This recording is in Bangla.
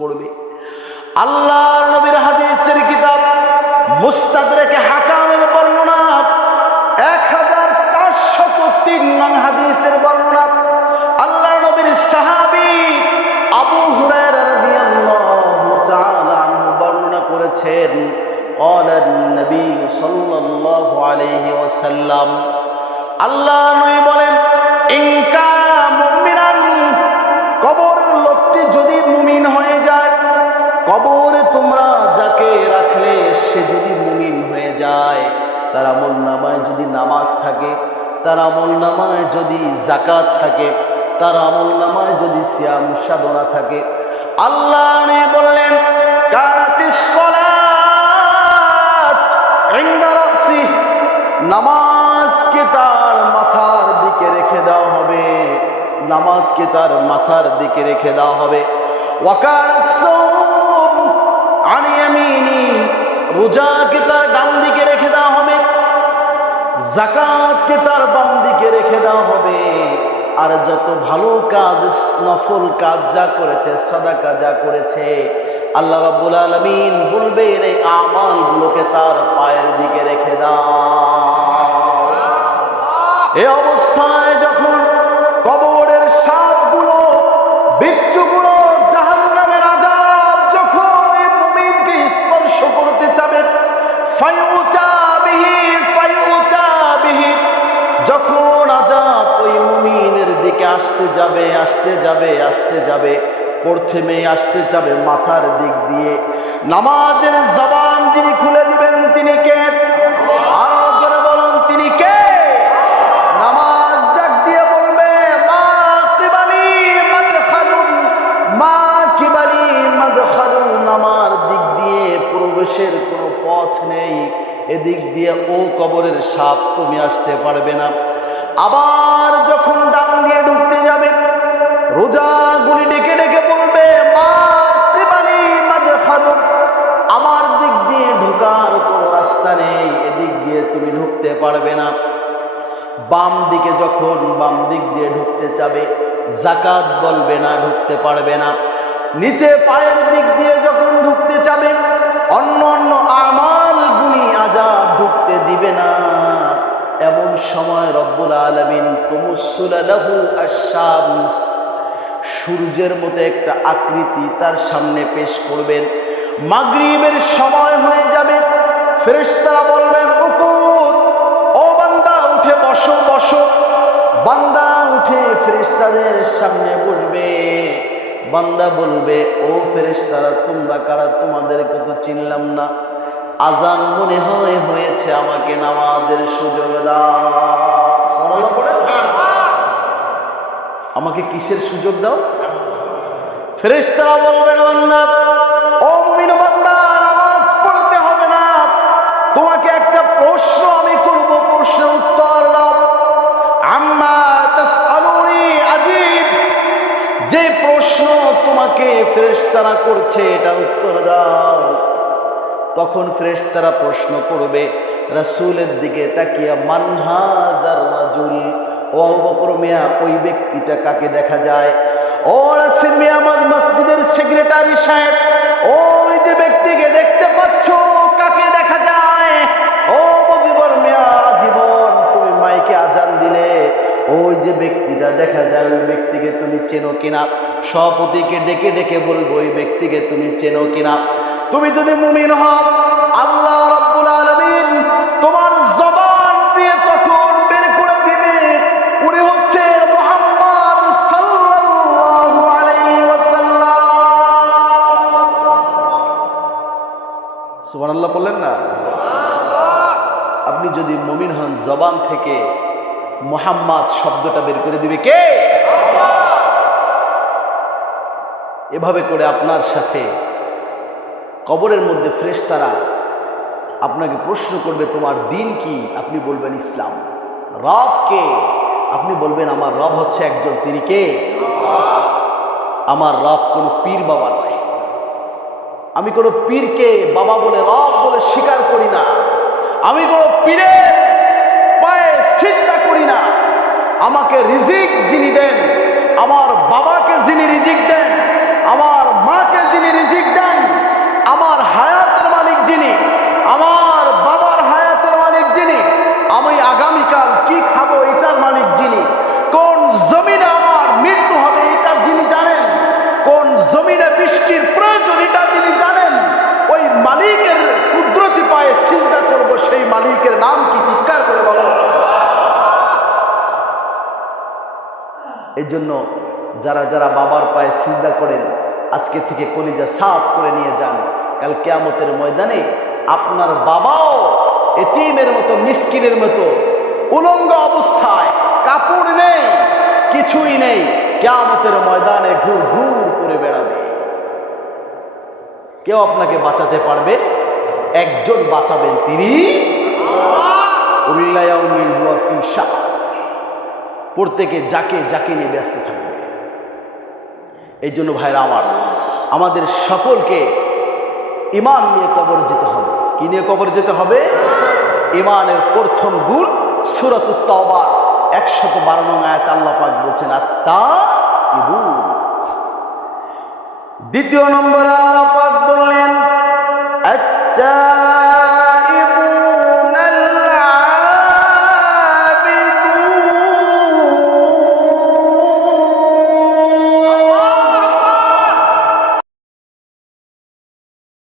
করবে। আল্লাহর নবীর হাদিসের কিতাব মুস্তাদরাকে হাকামের বর্ণনা 1403 নং হাদিসের বর্ণনা আল্লাহর নবীর সাহাবী আবু হুরায়রা রাদিয়াল্লাহু তাআলা আনহু বর্ণনা করেছেন قال النبي صلى الله عليه وسلم আল্লাহর নবী বলেন ইন কানা মুমিনান কবরের লোকটি যদি মুমিন হয়ে যায়, কবরে তোমরা যাকে রাখলে সে যদি মুমিন হয়ে যায়, তার আমলনামায় যদি নামাজ থাকে, তার আমলনামায় যদি যাকাত থাকে, তার আমলনামায় যদি সিয়াম সাধনা থাকে, আল্লাহ বললেন কানাতিস সালাত ইনদা রাসি, নামাজকে তার মাথার দিকে রেখে দেওয়া হবে, নামাজকে তার মাথার দিকে রেখে দেওয়া হবে। ওয়াকানাস সাওম আন ইয়ামিনি, রোজাকে তার ডান দিকে রেখে দেওয়া হবে, যাকাতকে তার বাম দিকে রেখে দেওয়া হবে। আর যত ভালো কাজ নফল কাজ যা করেছে, সাদাকা যা করেছে, আল্লাহ রাব্বুল আলামিন বলবেন এই আমালগুলোকে তার পায়ের দিকে রেখে দাও। এই অবস্থায় যখন কবরের সাপগুলো, বিচ্ছুগুলো, জাহান্নামের আযাব যখন ওই মুমিনকে স্পর্শ করতে চাবে, ফায়ুতা বিহি, যখন আযাব ওই মুমিনের দিকে আসতে যাবে, প্রথমে আসতে যাবে মাথার দিক দিয়ে। নামাজের জবান যিনি খুলে দিবেন তিনি কে? আরো জোরে বলুন তিনি কে? নামাজ ডাক দিয়ে বলবে মা কিবালি মাদখালুন, আমার দিক দিয়ে প্রবেশের কোনো পথ নেই, এদিক দিয়ে ও কবরের সাপ তুমি আসতে পারবে না। আবার যখন ডান দিয়ে ঢুকতে যাবে, রোজাগুলি ডেকে ডেকে বলবে মা কিবালি মাদখালুন, আমার দিক দিয়ে ঢোকার কোনো রাস্তা নেই, এদিক দিয়ে তুমি ঢুকতে পারবে না। বাম দিক দিয়ে ঢুকতে চাবে, যাকাত বলবে না, ঢুকতে পারবে না। নিচে পায়ের দিক দিয়ে যখন ঢুকতে চাবে, অন্য অন্য আমালগুলি আযাব ঢুকতে দিবে না। এমন সময় রব্বুল আলামিন তুমুসসুলা লাহু আশ-শামস, সূর্যের মতো একটা আকৃতি তার সামনে পেশ করবেন। মাগরিবের সময় হয়ে যাবে, ফেরেশতারা বলবেন উকুত, ও বান্দা উঠে বসো বসো। বান্দা উঠে ফেরেশতাদের সামনে বসবে। বান্দা বলবে ও ফেরেশতারা তোমরা কারা, তোমাদেরকে তো চিনলাম না, আজান মনে হয় হয়েছে, আমাকে নামাজের সুযোগ দাও। সুবহানাল্লাহ পড়েন। আমাকে কিসের সুযোগ দাও? ফেরেশতারা বলবেন বান্দা, ও মুমিন বান্দা নামাজ পড়তে হবে না, তোমাকে একটা প্রশ্ন আমি করব, প্রশ্নের উত্তর দাও। আম্মা তাসআলুনি আজীব, যে প্রশ্ন তোমাকে ফেরেশতারা করছে এটার উত্তর দাও। তখন ফেরেশতারা প্রশ্ন করবে রাসূলের দিকে তাকিয়া, মান হাযার রাজুল, ও আবু বকর মিয়া ওই ব্যক্তিটা কাকে দেখা যায়? ও রাসূল মিয়া মসজিদের সেক্রেটারি সাহেব, ওই যে ব্যক্তিকে দেখতে পাচ্ছ কাকে দেখা যায়? ও মুজিবর মিয়া জীবন তুমি মাইকে আজান দিলে, ওই যে ব্যক্তিটা দেখা যায়, ওই ব্যক্তিকে তুমি চেনো কিনা? সভাপতিকে ডেকে ডেকে বলবো ওই ব্যক্তিকে তুমি চেনো কিনা? তুমি যদি মুমিন হও, আল্লাহ রাব্বুল আলামিন তোমার জবান দিয়ে তখন বের করে দিবে উনি হচ্ছে মুহাম্মদ সাল্লাল্লাহু আলাইহি ওয়াসাল্লাম। সুবহানাল্লাহ বললেন না? আপনি যদি মুমিন হন, জবান থেকে মুহাম্মদ শব্দটা বের করে দিবে কে? এভাবে করে আপনার সাথে কবরের মধ্যে ফেরেশতারা আপনাকে প্রশ্ন করবে তোমার দিন কি? আপনি বলবেন ইসলাম। রব কে? আপনি বলবেন আমার রব হচ্ছে একজন, তিনি কে? আমার রব কোনো পীর বাবা নয়, আমি কোনো পীরকে বাবা বলে রব বলে স্বীকার করি না, আমি কোনো পীরের পায়ে সিজদা করি না। আমাকে রিজিক যিনি দেন, আমার বাবাকে যিনি রিজিক দেন, আমার মাকে যিনি এই জন্য যারা যারা বাবার পায়ে সিজদা করেন আজকে থেকে কলিজা সাফ করে নিয়ে যান, কাল কিয়ামতের ময়দানে আপনার বাবাও এতিমের মতো মিসকিনের মতো উলঙ্গ অবস্থায়, কাপড় নেই, কিছুই নেই, কিয়ামতের ময়দানে ঘুর ঘুর করে বেড়াবে। কেউ আপনাকে বাঁচাতে পারবে? একজন বাঁচাবেন, তিনি প্রত্যেকে যাকে যাকে নিয়ে ব্যস্ত থাকবে। এই জন্য ভাইরা আমার, আমাদের সকলকে ঈমান নিয়ে কবর যেতে হবে। কি নিয়ে কবর যেতে হবে? ঈমানের প্রথম গুণ সূরাতুত তাওবা 112 নং আয়াতে আল্লাহ পাক বলছেন আত্তাইবুন। দ্বিতীয় নম্বরে আল্লাহ